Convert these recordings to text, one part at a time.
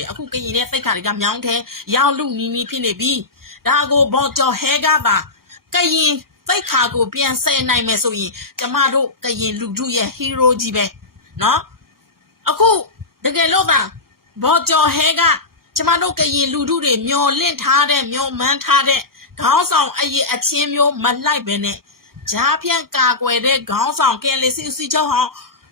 တယ်အခုကရင်တဲ့စိတ်ခါတွေကမြောင်းထဲရောက်လူနီနီဖြစ်နေပြီဒါကိုဘော်ကျော်ဟဲကပါကရင်စိတ်ခါကိုပြန်ဆယ်နိုင်မယ်ဆိုရင်ကျမတို့ကရင်လူထုရဲ့ဟီးရိုးကြီးပဲနော်အခုတကယ်လို့ပါဘော်ကျော်ဟဲကကျမတို့ကရင်လူထုတွေမျောလင့်ထားတဲ့မျောမှန်းထားတဲ့ခေါင်းဆောင်အရေးအချင်းမျိုးမလိုက်ပဲနဲ့ဂျားဖြန့်ကာကွယ်တဲ့ခေါင်းဆောင်ကင်လီစီချုပ်ဟောင်း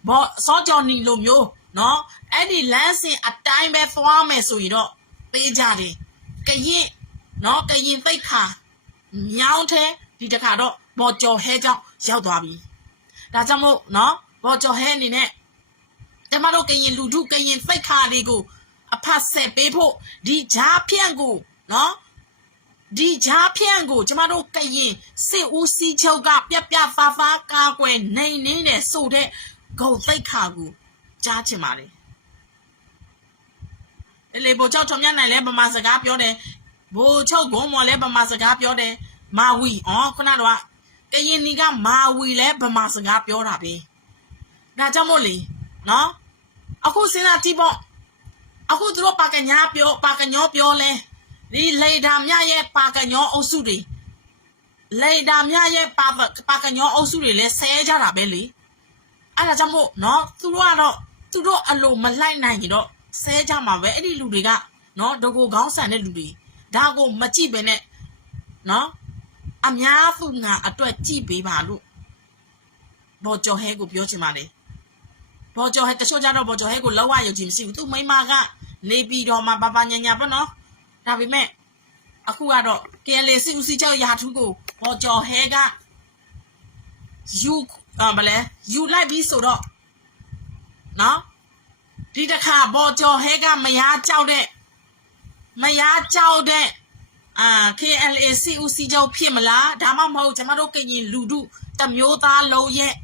ဘောစောကျော်နီလိုမျိုးနော်အဲ့ဒီလမ်းစဉ်အတိုင်းပဲသွားမယ်ဆိုရင်တော့ပေးကြတယ်ကရင်နော်ကရင်သိတ်ခါမြောင်းထဲဒီတခါတော့ဘော်ကျော်ဟဲကြောင့်ရောက်သွားပြီဒါကြောင့်မို့နော်ဘော်ကျော်ဟဲအနေနဲ့ကျမတို့ကရင်လူထုကရင်သိတ်ခါတွေကိုအဖတ်ဆက်ပေးဖို့ဒီဂျားဖြန့်ကိုနော်ဒီဂျားဖြန့်ကိုကျမတို့ကရင်စစ်ဦးစီးချုပ်ကပြပြဖာဖာကာကွယ်နိုင်နေတဲ့ဆိုတဲ့ဂုံသိတ်ခါကိုကြားချင်ပါတယ်လေဘိုချုပ်ထုံမြနိုင်လဲဗမာစကားပြောတယ်ဘိုချုပ်ဂုံမော်လဲဗမာစကားပြောတယ်မာဝီခုနတော့ကရင်နီကမာဝီလဲဗမာစကားပြောတာပဲဒါကြောင့်မို့လေနော်အခုစဉ်းစားကြည့်ပေါ့အခုသူတို့ပါကညာပြောပါကညောပြောလဲဒီလေဒါမြရဲ့ပါကညောအုပ်စုတွေလေဒါမြရဲ့ပါကညောအုပ်စုတွေလဲဆဲကြတာပဲလေအဲ့ဒါကြောင့်မို့နော်သူတို့ကတော့သူတို့အလိုမလိုက်နိုင်ကြတော့ဆဲကြမှာပဲအဲ့ဒီလူတွေကနော်ဒကိုခေါင်းဆန်တဲ့လူတွေဒါကိုမကြည့်ပဲနဲ့နော်အများစုငါအတွက်ကြည့်ပေးပါလို့ဘော်ကျော်ဟဲကိုပြောချင်ပါတယ်ဘော်ကျော်ဟဲတချို့ကြတော့ဘော်ကျော်ဟဲကိုလောက်ရယုံကြည်မရှိဘူးသူမိမကနေပြီးတော့မှဘာညာညာပေါ့နော်ဒါပေမဲ့အခုကတော့ကယ်လေစီဦးစီးချုပ်ရာထူးကိုဘော်ကျော်ဟဲကယူယူလိုက်ပြီးဆိုတော့နော်ဒီတခါဘော်ကျော်ဟဲကမယားကြောက်တဲ့KLAC ဦးစီးချုပ်ဖြစ်မလားဒါမှမဟုတ်ကျမတို့ကရင်လူထုတမျိုးသားလုံးရဲ့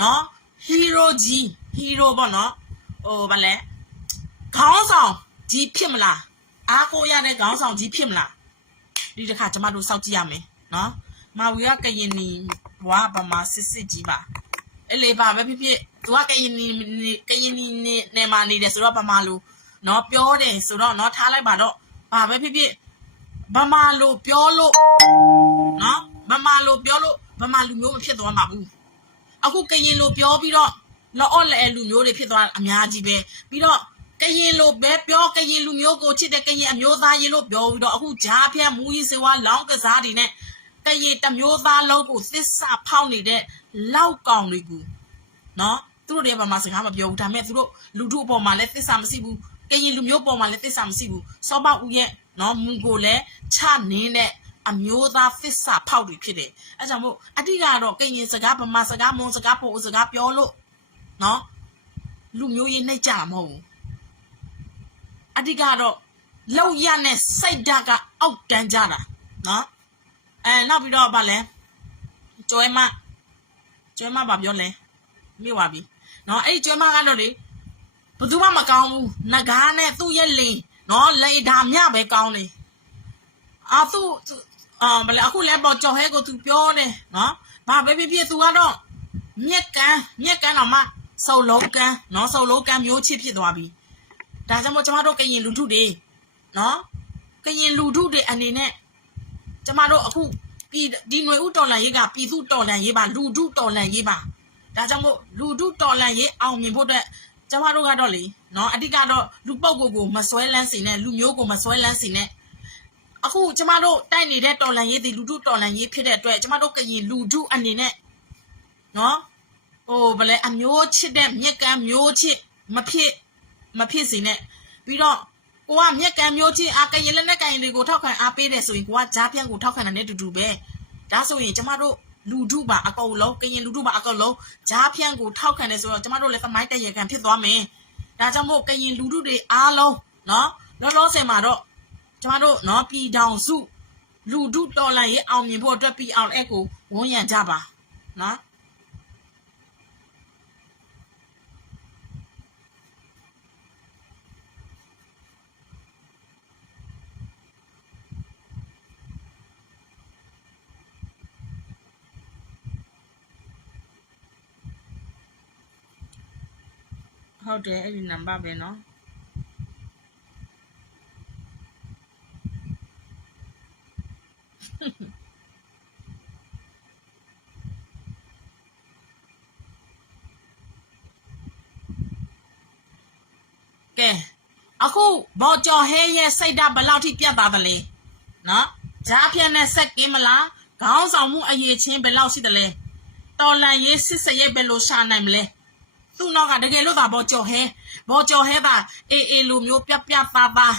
နော်ဟီးရိုးပေါ့နော်ခေါင်းဆောင်ကြီးဖြစ်မလားအားကိုရတဲ့ခေါင်းဆောင်ကြီးဖြစ်မလားဒီတခါကျမတို့စောင့်ကြည့်ရမယ်နော်မာဝီကကရင်နီဘွားဗမာစစ်ကြီးပါအဲ့လေပါပဲဖြစ်သူကကရင်နီနေမှာနေတယ်ဆိုတော့ဗမာလူနော်ပြောတယ်ဆိုတော့နော်ထားလိုက်ပါတော့ဘာပဲဖြစ်ဗမာလူပြောလို့နော်ဗမာလူပြောလို့ဗမာလူမျိုးမဖြစ်သွားမှာဘူးအခုကရင်လူပြောပြီးတော့လောလဲလူမျိုးတွေဖြစ်သွားအများကြီးပဲပြီးတော့ကရင်လူပဲပြောကရင်လူမျိုးကိုချစ်တဲ့ကရင်အမျိုးသားရေးလို့ပြောပြီးတော့အခုဂျားဖြန့်မူကြီးစေဝါလောင်းကစားတွေနဲ့ကရင်တမျိုးသားလုံးကိုသစ္စာဖောက်နေတဲ့လောက်ကောင်တွေကိုနော်သူတို့တွေဗမာစကားမပြောဘူးဒါပေမဲ့သူတို့လူထုအပေါ်မှာလည်းသစ္စာမရှိဘူးကရင်လူမျိုးပေါ်မှာလည်းသစ္စာမရှိဘူးစောဘဦးရဲ့နော်မူကိုလည်းချနင်းတဲ့အမျိုးသားသစ္စာဖောက်တွေဖြစ်တယ်အဲကြောင့်မို့အတိကတော့ကရင်စကားဗမာစကားမွန်စကားပိုစကားပြောလို့နော်လူမျိုးရေးနှိပ်ကြတာမဟုတ်ဘူးအတိကတော့လောက်ရနဲ့စိတ်ဓာတ်ကအောက်တန်းကြတာနော်နောက်ပြီးတော့ဗာလဲကျွဲမဗာပြောလဲမိသွားပြီနော်အဲ့ဒီကျွဲမကတော့လေဘယ်သူမှမကောင်းဘူးငကားနဲ့သူ့ရဲ့လင်နော်လေဒါမြပဲကောင်းလေသူအခုလဲပေါ်ကြော်ဟဲကိုသူပြောတယ်နော်ဘာပဲဖြစ်သူကတော့မြက်ကန်းတော့မှစုံလုံးကန်းနော်စုံလုံးကန်းမျိုးချစ်ဖြစ်သွားပြီဒါကြောင့်မို့ကျမတို့ကရင်လူထုတွေနော်ကရင်လူထုတွေအနေနဲ့ကျမတို့အခုဒီຫນွေဥတော်လန်ရေးကပြည်သူတော်လန်ရေးပါလူထုတော်လန်ရေးပါဒါကြောင့်မို့လူထုတော်လန်ရေးအောင်မြင်ဖို့အတွက်ကျမတို့ကတော့လေနော်အတိကတော့လူပုတ်ကိုမစွဲလန်းစီနဲ့လူမျိုးကိုမစွဲလန်းစီနဲ့အခုကျမတို့တိုက်နေတဲ့တော်လန်ရေးဒီလူထုတော်လန်ရေးဖြစ်တဲ့အတွက်ကျမတို့ကရင်လူထုအနေနဲ့နော်အမျိုးချစ်တဲ့မြက်ကမ်းမျိုးချစ်မဖြစ်စီနဲ့ပြီးတော့ကိုကမြက်ကမ်းမျိုးချစ်ကရင်လက်နဲ့ကရင်တွေကိုထောက်ခံအားပေးတယ်ဆိုရင်ကိုကဂျားပြန်ကိုထောက်ခံတာနဲ့တူတူပဲဒါဆိုရင်ကျမတို့လူထုပါအကုန်လုံးကရင်လူထုပါအကုန်လုံးဂျားပြန်ကိုထောက်ခံတယ်ဆိုတော့ကျမတို့လည်းသမိုင်းတရခံဖြစ်သွားမယ်ဒါကြောင့်မို့ကရင်လူထုတွေအားလုံးနော်လောဆယ်မှာတော့ကျမတို့နော်ပြည်ထောင်စုလူထုတော်လှန်ရေးအောင်မြင်ဖို့အတွက်ပြည်အောင်အဲ့ကိုဝန်းရံကြပါနော်ဟုတ်တယ်အဲ့ဒီနံပါတ်ပဲနော် ကဲအခုဘော်ကျော်ဟဲရဲ့စိတ်ဓာတ်ဘယ်လောက်ထိပြတ်သွားသလဲနော်ဂျားဖြန့်နဲ့ဆက်ကင်းမလားခေါင်းဆောင်မှုအရေးချင်းဘယ်လောက်ရှိသလဲတော်လန်ရေးစစ်စရိတ်ဘယ်လိုရှာနိုင်မလဲသူ့နောက်ကတကယ်လို့သာဘော်ကျော်ဟဲပါအေးလိုမျိုးပြသား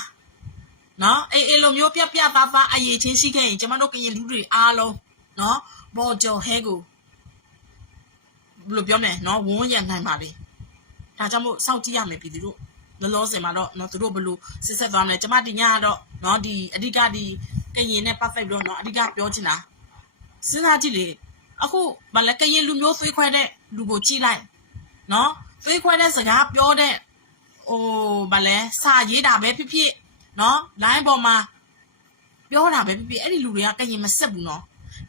နော်အေးလိုမျိုးပြသားအရေးချင်းရှိခဲ့ရင်ကျမတို့ကရင်လူတွေအားလုံးနော်ဘော်ကျော်ဟဲကိုဘယ်လိုပြောမလဲနော်ဝန်းရံနိုင်ပါလေဒါကြောင့်မို့စောင့်ကြည့်ရမယ်ပြည်သူတို့လောလောဆယ်မှာတော့နော်သူတို့ဘယ်လိုစစ်ဆက်သွားမလဲကျမဒီညကတော့နော်ဒီအဓိကဒီကရင်နဲ့ပတ်သက်ပြီးတော့နော်အဓိကပြောချင်တာစဉ်းစားကြည့်လေအခုဗလကရင်လူမျိုးသွေးခွဲတဲ့လူကိုကြည့်လိုက်နော်သွေးခွဲတဲ့စကားပြောတဲ့ဗလဲစာရေးတာပဲဖြစ်ဖြစ်နော် line ပေါ်မှာပြောတာပဲဖြစ်ဖြစ်အဲ့ဒီလူတွေကကရင်မဆက်ဘူးနော်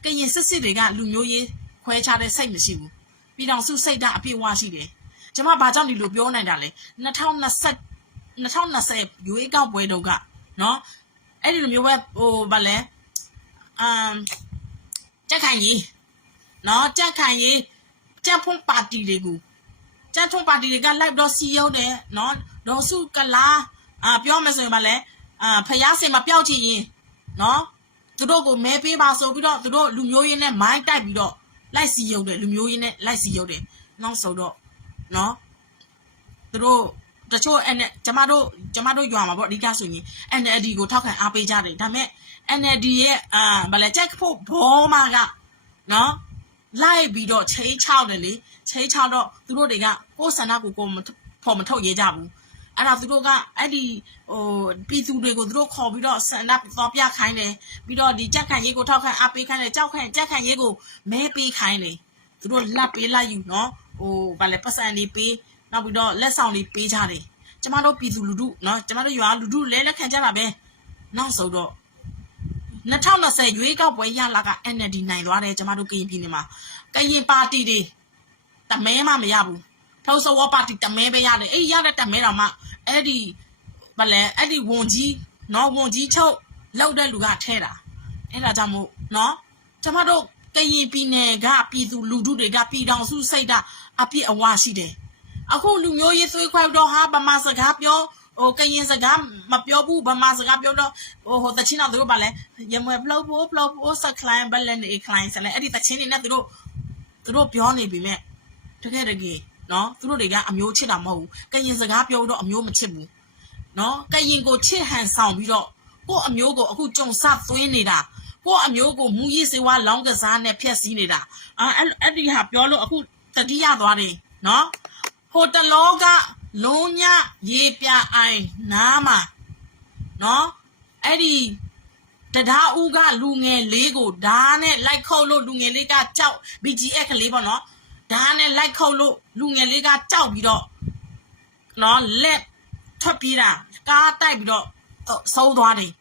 ကရင်စစ်တွေကလူမျိုးရေးခွဲခြားတဲ့စိတ်မရှိဘူးပြည်တော်စုစိတ်ဓာတ်အပြည့်အဝရှိတယ်ကျမဘာကြောင့်ဒီလိုပြောနိုင်တာလဲ2020ရွေးကောက်ပွဲတုန်းကနော်အဲ့ဒီလိုမျိုးပဲဗလဲကြက်ခိုင်ကြီးနော်ကြက်ခိုင်ကြီးကြက်ဖုံးပါတီတွေကိုကြက်ဖုံးပါတီတွေကလိုက်တော့စီရောက်တယ်နော်ဒေါ်စုကလာပြောမယ်ဆိုရင်ဗလဲဖျားစင်မပြောက်ချင်ရင်နော်သူတို့ကိုမဲပေးပါဆိုပြီးတော့သူတို့လူမျိုးရင်းနဲ့မိုင်းတိုက်ပြီးတော့လိုက်စီရောက်တယ်လူမျိုးရင်းနဲ့လိုက်စီရောက်တယ်နောက်ဆိုတော့နော်သူတို့တချို့ကျမတို့ရွာမှာပေါ့အဓိကဆိုရင် NLD ကိုထောက်ခံအားပေးကြတယ်ဒါပေမဲ့ NLD ရဲ့ဗလဲကြက်ဖို့ဘောမှာကနော်လိုက်ပြီးတော့ချိန်ချောက်တယ်လေချိန်ချောက်တော့သူတို့တွေကကိုယ်ဆန္ဒကိုဖော်မထုတ်ရဲကြဘူးအဲ့ဒါသူတို့ကအဲ့ဒီပြည်သူတွေကိုသူတို့ခေါ်ပြီးတော့ဆန္ဒတော်ပြခိုင်းတယ်ပြီးတော့ဒီကြက်ခံရေးကိုထောက်ခံအားပေးခိုင်းတယ်ကြက်ခံရေးကိုမဲပေးခိုင်းတယ်သူတို့လက်ပေးလိုက်ယူနော်ဗလဲပတ်စံလေးပေးနောက်ပြီးတော့လက်ဆောင်လေးပေးကြတယ်ကျမတို့ပြည်သူလူထုနော်ကျမတို့ရွာလူထုလဲလက်ခံကြတာပဲနောက်ဆိုတော့2020ရွေးကောက်ပွဲရလာက NLD နိုင်သွားတယ်ကျမတို့ကရင်ပြည်နယ်မှာကရင်ပါတီတွေတမဲမှမရဘူးထောက်စဝပါတီတမဲပဲရတယ်အဲ့ရတဲ့တမဲတော်မှအဲ့ဒီဗလဲအဲ့ဒီဝန်ကြီးနော်ဝန်ကြီးချုပ်လောက်တဲ့လူကထဲတာအဲ့ဒါကြောင့်မို့နော်ကျမတို့ကရင်ပြည်နယ်ကပြည်သူလူထုတွေကပြည်တော်စုစိတ်ဓာတ်အပြည့်အဝရှိတယ်အခုလူမျိုးရေးသွေးခွဲတော့ဟာဗမာစကားပြောကရင်စကားမပြောဘူးဗမာစကားပြောတော့တချင်းတော့သူတို့ဗလဲရမွေဖလို့ဖို့စကလိုင်းဘလန်အေကလိုင်းဆလဲအဲ့ဒီတချင်းတွေနဲ့သူတို့ပြောနေပြီမဲ့တကယ်နော်သူတို့တွေကအမျိုးချစ်တာမဟုတ်ဘူးကရင်စကားပြောတော့အမျိုးမချစ်ဘူးနော်ကရင်ကိုချစ်ဟန်ဆောင်ပြီးတော့ကို့အမျိုးကိုအခုကြုံစသွင်းနေတာကို့အမျိုးကိုမူရည်စေဝါလောင်းကစားနဲ့ဖျက်ဆီးနေတာအဲ့ဒီဟာပြောလို့အခုတတိယသွားတယ်နော်ဟိုတလောကလုံးညရေပြအိုင်နားမှာနော်အဲ့ဒီတရားဦးကလူငယ်လေးကိုဓာတ်နဲ့လိုက်ခုတ်လို့လူငယ်လေးကကြောက် BGF ကလေးပေါ့နော်ဓာတ်နဲ့လိုက်ခုတ်လို့လူငယ်လေးကကြောက်ပြီးတော့နော်လက်ထွက်ပြေးတာကားတိုက်ပြီးတော့ဆုံးသွားတယ်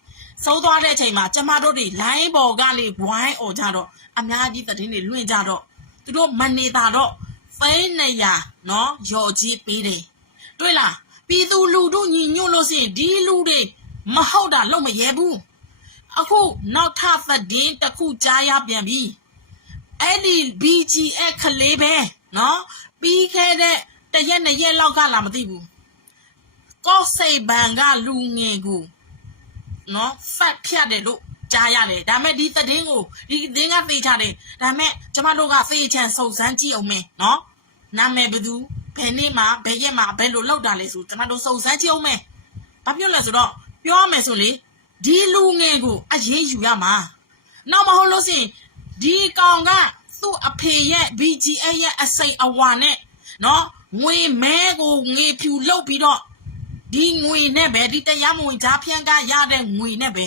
ဆုံးသွားတဲ့အချိန်မှာကျမတို့တွေလိုင်းပေါ်ကလေဝိုင်းអော်ကြတော့အများကြီးသတင်းတွေလွှင့်ကြတော့သူတို့မနေတာတော့900နော်ရော်ကြီးပေးတယ်တွေ့လားပြည်သူလူထုညီညွတ်လို့ဆိုရင်ဒီလူတွေမဟုတ်တာလုံးမရဲဘူးအခုနောက်ထပ်သတင်းတစ်ခုကြားရပြန်ပြီအဲ့ဒီ BGF ကလေးပဲနော်ပြီးခဲ့တဲ့တရက်နှစ်ရက်လောက်ကလာမသိဘူးကော့စိတ်ဘန်ကလူငယ်ကိုနော်ဖတ်ဖြတ်တယ်လို့ကြားရတယ်ဒါမဲ့ဒီသတင်းကိုဒီသတင်းကသိချတယ်ဒါမဲ့ကျမတို့ကဖေးချန်စုံစမ်းကြည့်အောင်မယ်နော်နာမည်ဘယ်သူဘယ်နေ့မှာဘယ်ရက်မှာဘယ်လိုလောက်တာလဲဆိုကျမတို့စုံစမ်းကြည့်အောင်မယ်ဘာဖြစ်လဲဆိုတော့ပြောရမယ်ဆိုလေဒီလူငယ်ကိုအရေးယူရမှာနောက်မဟုတ်လို့ဆိုရင်ဒီကောင်ကသူ့အဖေရဲ့ BGF ရဲ့အစိမ်အဝါနဲ့နော်ငွေမဲကိုငွေဖြူလုပ်ပြီးတော့ဒီငွေနဲ့ပဲဒီတရားမဝင်ဂျားဖြန့်ကရတဲ့ငွေနဲ့ပဲ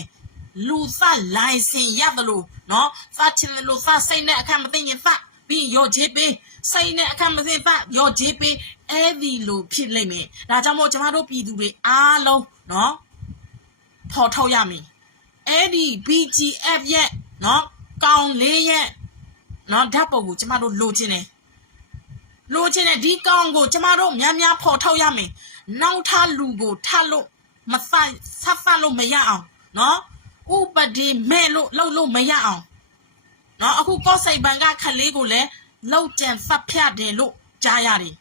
လူသလိုင်စင်ရတယ်လို့နော်သတ်ချင်လို့သတ်စိတ်နဲ့အခက်မသိရင်သတ်ပြီးရောချေးပေးစိတ်နဲ့အခက်မသိသတ်ရောချေးပေးအဲ့ဒီလိုဖြစ်လိမ့်မယ်ဒါကြောင့်မို့ကျမတို့ပြည်သူတွေအားလုံးနော်ဖော်ထုတ်ရမယ်အဲ့ဒီ BGF ရဲ့နော်ကောင်လေးရဲ့နော်ဓာတ်ပုံကိုကျမတို့လိုချင်တယ်ဒီကောင်ကိုကျမတို့များဖော်ထုတ်ရမယ်နောက်ထလူကိုထလို့မဆိုင်ဆက်ဖတ်လို့မရအောင်နော် ပဒေမဲ့လို့မရအောင်နော်အခုကော့စိတ်ဘန်ကခလေးကိုလည်းလောက်ကြံဖတ်ဖြတ်တယ်လို့ကြားရတယ်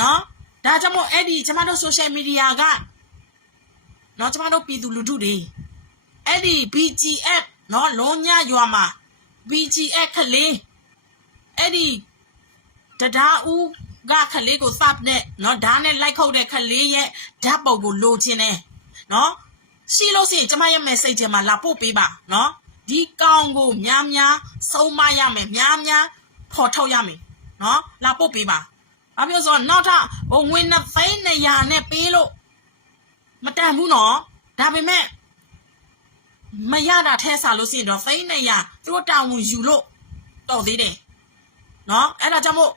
နော်ဒါကြောင့်မို့အဲ့ဒီကျမတို့ social media ကနော်ကျမတို့ပြည်သူလူထုတွေအဲ့ဒီ BGF နော်လုံးညရွာမှာ BGF ခလေးအဲ့ဒီတရားဦးကခလေးကိုစပ်နဲ့နော်ဓာတ်နဲ့လိုက်ခုတ်တဲ့ခလေးရဲ့ဓာတ်ပုံကိုလိုချင်တယ်နော်ရှိလို့ရှိရင်ကျမရဲ့ message မှာလာပို့ပေးပါနော်ဒီကောင်ကိုများဆုံးမရမယ်များဖော်ထုတ်ရမယ်နော်လာပို့ပေးပါဘာဖြစ်လို့ဆိုတော့နောက်ထပ်ငွေ2သိန်း200နဲ့ပေးလို့မတန်ဘူးနော်ဒါပေမဲ့မရတာထဲစားလို့ရှိရင်တော့သိန်း200သူတို့တောင်းဝင်ယူလို့တော်သေးတယ်နော်အဲ့ဒါကြောင့်မို့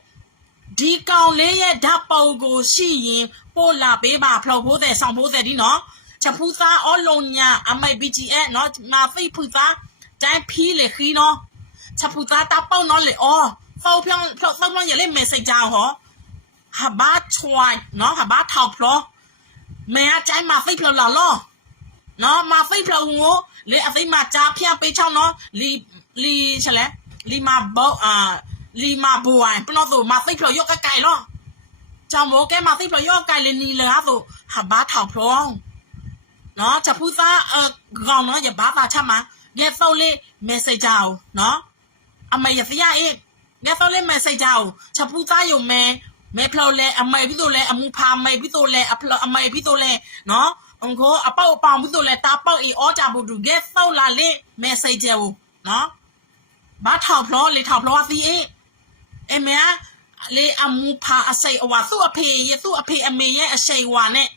ဒီကောင်လေးရဲ့ဓာတ်ပုံကိုရှိရင်ပို့လာပေးပါဖလောက်ဖို့တဲ့ဆောင်ဖို့တဲ့ဒီနော်ချက်ဖူးသားအလုံးညာအမိုက် BGF နော်မာဖိဖူးသားတိုင်းဖီးလေခီနော်ချက်ဖူးသားတာပေါက်နော်လေအော်ဖောက်ဖြောင်းရလေ message ကြောင်းဟောဟာဘာချွိုင်နော်ဟာဘာထောက်ဖလောမဲအချိုင်းမာဖိဖလောလာလောနော်မာဖိဖလောကိုလေအသိမာကြားဖျက်ပေးချောင်းနော်လီချက်လေလီမာဘောလီမာဘွိုင်ပနောတို့မာဖိဖလောရော့ကကိုင်လောကြောင်မိုးကဲမာဖိဖလောရော့ကိုင်လေနီလာဆိုဟာဘာထောက်ဖလောနော်ချက်ဖူးသားခေါင်းနော်ရဘာသာချမှာလေဖောက်လေး message ကြောင်းနော်အမေရဖျားအေးလေဖောက်လေး message ကြောင်းချက်ဖူးသားယုံမဲဖလောက်လဲအမေပြီးတော့လဲအမှုဖာမေပြီးတော့လဲအမေပြီးတော့လဲနော်ကိုအပေါက်အပေါင်ပြီးတော့လဲတာပေါက်အေးအော်ကြဖို့တူလေဖောက်လာလေ message ကြောင်းနော်ဘာထောက်ဖလောလေထောက်ဖလောအသီးအေးအမေလေအမှုဖာအစိအဝါသူ့အဖေအမေရဲ့အစိဝါနဲ့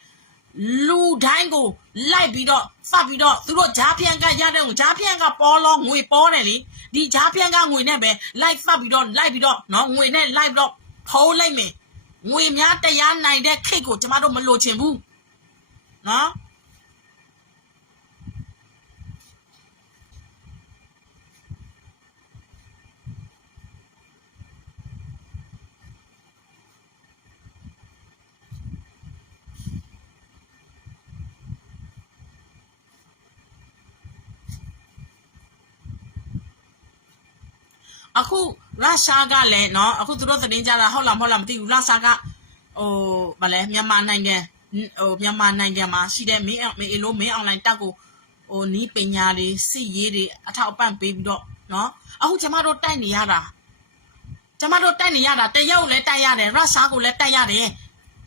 လူတိုင်းကိုလိုက်ပြီးတော့စပြီးတော့သူတို့ဂျားဖြန့်ကရတဲ့ဂျားဖြန့်ကပေါ်လောငွေပေါ်တယ်လေဒီဂျားဖြန့်ကငွေနဲ့ပဲလိုက်စပြီးတော့နော်ငွေနဲ့လိုက်ပြီးတော့ဖုံးလိုက်မယ်ငွေများတရားနိုင်တဲ့ခိတ်ကိုကျမတို့မလိုချင်ဘူးနော်အခုရုရှားကလည်းเนาะအခုသူတို့သတင်းကြတာဟုတ်လားမသိဘူးရုရှားကဗာလဲမြန်မာနိုင်ငံမှာရှိတဲ့မင်းအွန်လိုင်းတက်ကိုနီးပညာတွေစီရေးတွေအထောက်အပံ့ပေးပြီးတော့เนาะအခုကျမတို့တိုက်နေရတာတရုတ်လည်းတိုက်ရတယ်ရုရှားကိုလည်းတိုက်ရတယ်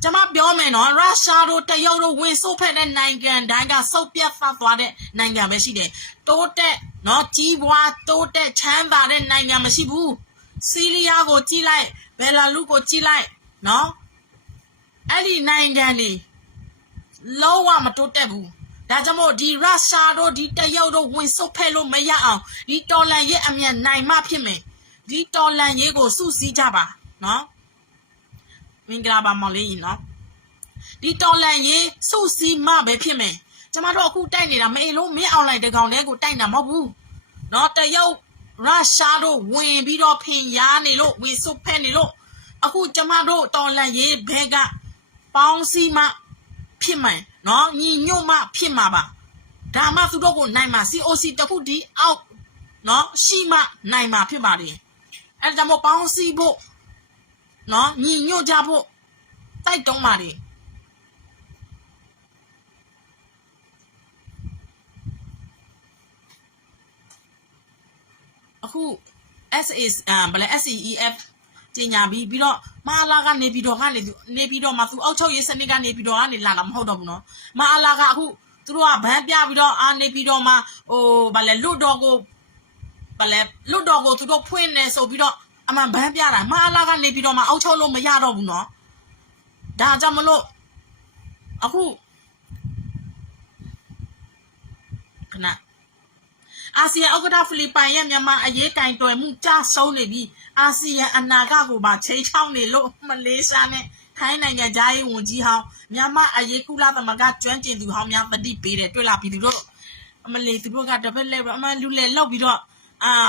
ကျမပြောမယ်เนาะရုရှားတို့တရုတ်တို့ဝင်စုပ်ဖက်တဲ့နိုင်ငံတိုင်းကစုပ်ပြတ်သွားတဲ့နိုင်ငံပဲရှိတယ်တိုးတက်နော်ကြီးပွားတိုးတက်ချမ်းသာတဲ့နိုင်ငံမရှိဘူးဆီးရီးယားကိုကြည့်လိုက်ဘယ်လာလူကိုကြည့်လိုက်နော်အဲ့ဒီနိုင်ငံတွေလုံးဝမတိုးတက်ဘူးဒါကြောင့်မို့ဒီရုရှားတို့ဒီတရုတ်တို့ဝင်စုပ်ဖက်လို့မရအောင်ဒီတော်လန်ရဲ့အမြန်နိုင်မှဖြစ်မယ်ဒီတော်လန်ရေးကိုစုစည်းကြပါနော်မင်္ဂလာပါမောင်လေးနော်ဒီတော်လန်ရေးစုစည်းမှပဲဖြစ်မယ်ကျမတို့အခုတိုက်နေတာမင်းအွန်လိုင်းတကောင်တည်းကိုတိုက်တာမဟုတ်ဘူးเนาะတရုတ်ရုရှားတို့ဝင်ပြီးတော့ဖင်ရားနေလို့ဝင်စုပ်ဖက်နေလို့အခုကျမတို့တော်လန်ရေးဘဲကပေါင်းစည်းမှဖြစ်မယ်เนาะညီညွတ်မှဖြစ်မှာပါဒါမှသူတို့ကိုနိုင်မှာ COC တခုဒီအောက်เนาะရှိမှနိုင်မှာဖြစ်ပါတယ်အဲဒါကြောင့်မို့ပေါင်းစည်းဖို့เนาะညီညွတ်ကြဖို့တိုက်တွန်းပါတယ်အခု SEF ကျညာပြီးတော့မဟာလာကနေပြီးတော့မှသူအောက်ချုပ်ရေးစနစ်ကနေပြီးတော့ကနေလာတာမဟုတ်တော့ဘူးเนาะမဟာလာကအခုသူတို့ကဗန်းပြပြီးတော့နေပြီးတော့မှလွတ်တော်ကိုသူတို့ဖွင့်နေဆိုပြီးတော့အမှန်ဗန်းပြတာမဟာလာကနေပြီးတော့မှအောက်ချုပ်လို့မရတော့ဘူးเนาะဒါကြောင့်မလို့အခုခဏအာဆီယံဥက္ကဋ္ဌဖိလစ်ပိုင်ရဲ့မြန်မာအရေးကင်တွယ်မှုကြဆုံးနေပြီးအာဆီယံအနာဂတ်ကိုပါချိန်ချောင်းနေလို့မလေးရှားနဲ့ထိုင်းနိုင်ငံသားရေးဝန်ကြီးဟောင်းမြန်မာအရေးကုလသမဂ္ဂကျွမ်းကျင်သူဟောင်းများသတိပေးတယ်တွေ့လာပြီးသူတို့အမလေးသူတို့ကတပတ်လဲအမလူလဲလောက်ပြီးတော့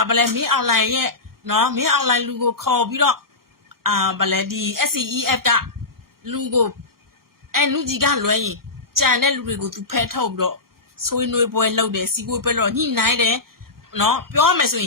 မင်းအွန်လိုင်းရဲ့နော်မင်းအွန်လိုင်းလူကိုခေါ်ပြီးတော့ဒီ SEF ကလူကိုနုကြီးကလွဲရင်ကြံတဲ့လူတွေကိုသူဖဲထုတ်ပြီးတော့ ဆွေးနွေးပွဲလုပ်တယ်စီကွေးပွဲတော့ညှိနှိုင်းတယ်နော်ပြောမယ်ဆိုရင်